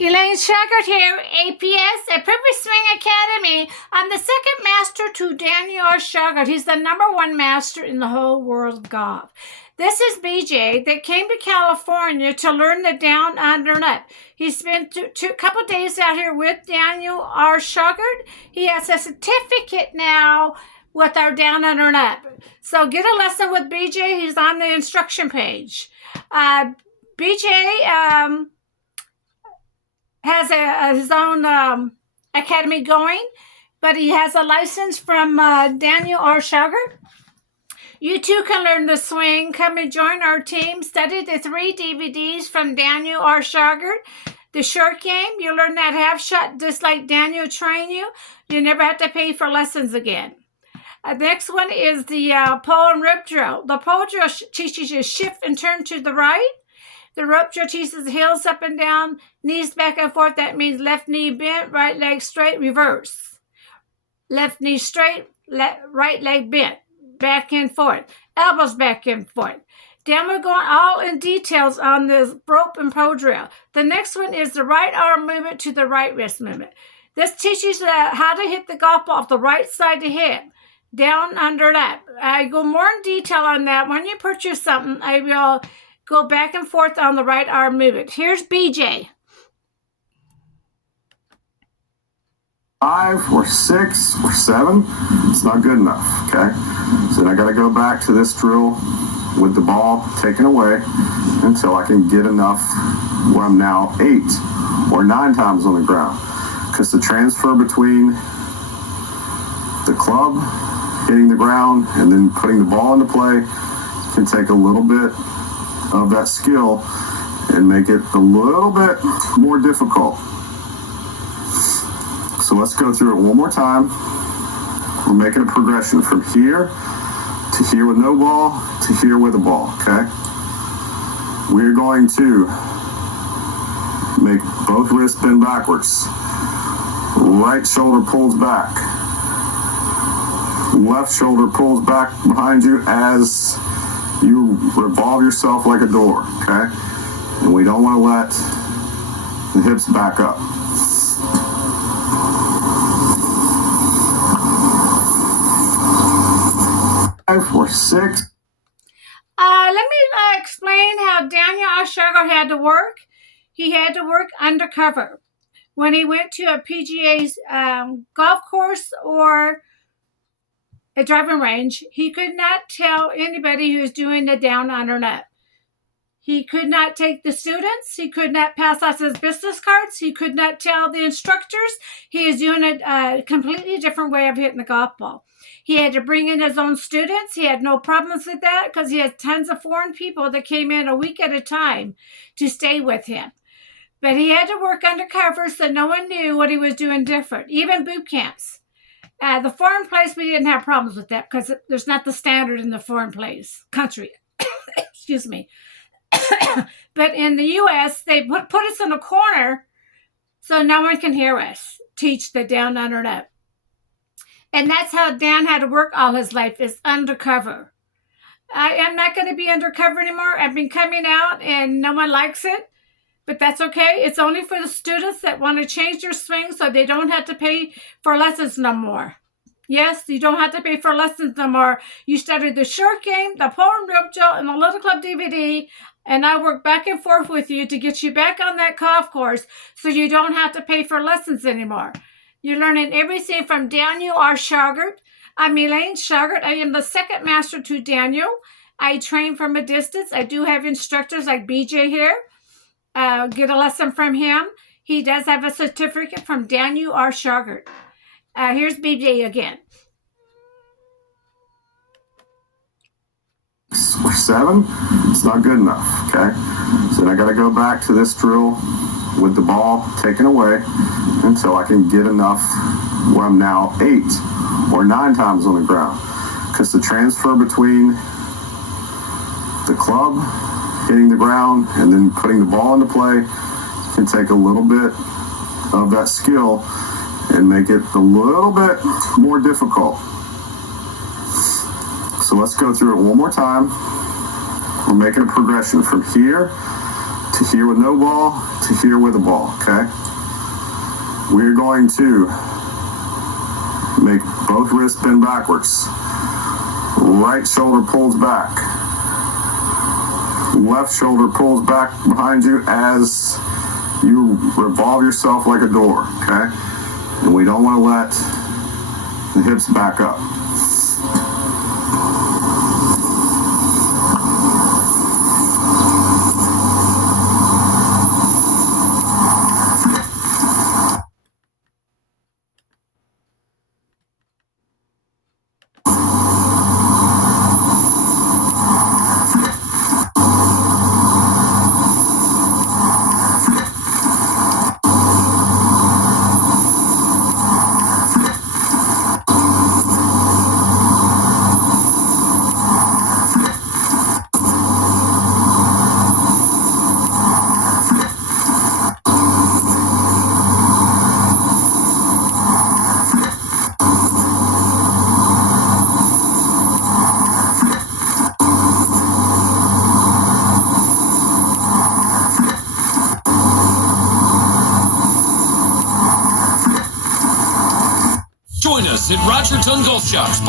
Elaine Shauger here, APS at Perfect Swing Academy. I'm the second master to Daniel R. Shauger. He's the #1 master in the whole world of golf. This is BJ that came to California to learn the down, under, and up. He spent a couple days out here with Daniel R. Shauger. He has a certificate now with our down, under, and up. So get a lesson with BJ. He's on the instruction page. BJ has his own academy going, but he has a license from Daniel R. Shauger. You too can learn the swing. Come and join our team. Study the 3 DVDs from Daniel R. Shauger. The short game, you learn that half shot just like Daniel trained you. You never have to pay for lessons again. The next one is the pole and rope drill. The pole drill teaches you shift and turn to the right. The rope drill teaches heels up and down, knees back and forth. That means left knee bent, right leg straight, reverse. Left knee straight, right leg bent, back and forth. Elbows back and forth. Then we're going all in details on this rope and pole drill. The next one is the right arm movement to the right wrist movement. This teaches you how to hit the golf ball off the right side of the hip. Down, under, that. I go more in detail on that. When you purchase something, I will go back and forth on the right arm movement. Here's BJ. 5 or 6 or 7, it's not good enough, okay? So then I got to go back to this drill with the ball taken away until I can get enough where I'm now 8 or 9 times on the ground. Because the transfer between the club, hitting the ground, and then putting the ball into play can take a little bit of that skill and make it a little bit more difficult. So let's go through it one more time. We're making a progression from here to here with no ball to here with a ball, okay? We're going to make both wrists bend backwards. Right shoulder pulls back. Left shoulder pulls back behind you as you revolve yourself like a door, okay? And we don't want to let the hips back up. Five or 6. Let me explain how Daniel R. Shauger had to work. He had to work undercover. When he went to a PGA's golf course or a driving range, he could not tell anybody who was doing the down, under, and up. He could not take the students. He could not pass out his business cards. He could not tell the instructors. He is doing a completely different way of hitting the golf ball. He had to bring in his own students. He had no problems with that because he has tons of foreign people that came in a week at a time to stay with him. But he had to work undercover so no one knew what he was doing different, even boot camps. The foreign place, we didn't have problems with that because there's not the standard in the foreign place, country. Excuse me. But in the U.S., they put us in a corner so no one can hear us teach the down, under, and up. And that's how Dan had to work all his life, is undercover. I am not going to be undercover anymore. I've been coming out and no one likes it. But that's okay. It's only for the students that want to change their swing so they don't have to pay for lessons no more. Yes, you don't have to pay for lessons no more. You study the short game, the pole and rope drill, and the Little Club DVD, and I work back and forth with you to get you back on that golf course so you don't have to pay for lessons anymore. You're learning everything from Daniel R. Shauger. I'm Elaine Shauger. I am the second master to Daniel. I train from a distance. I do have instructors like BJ here. Get a lesson from him. He does have a certificate from Daniel R. Shauger. Here's BJ again. 6 or 7, it's not good enough, okay? So then I got to go back to this drill with the ball taken away until I can get enough where I'm now 8 or 9 times on the ground. Because the transfer between the club, hitting the ground, and then putting the ball into play can take a little bit of that skill and make it a little bit more difficult. So let's go through it one more time. We're making a progression from here to here with no ball to here with a ball, okay? We're going to make both wrists bend backwards. Right shoulder pulls back. Left shoulder pulls back behind you as you revolve yourself like a door, okay? And we don't want to let the hips back up. Join us at Rogerton Golf Shops.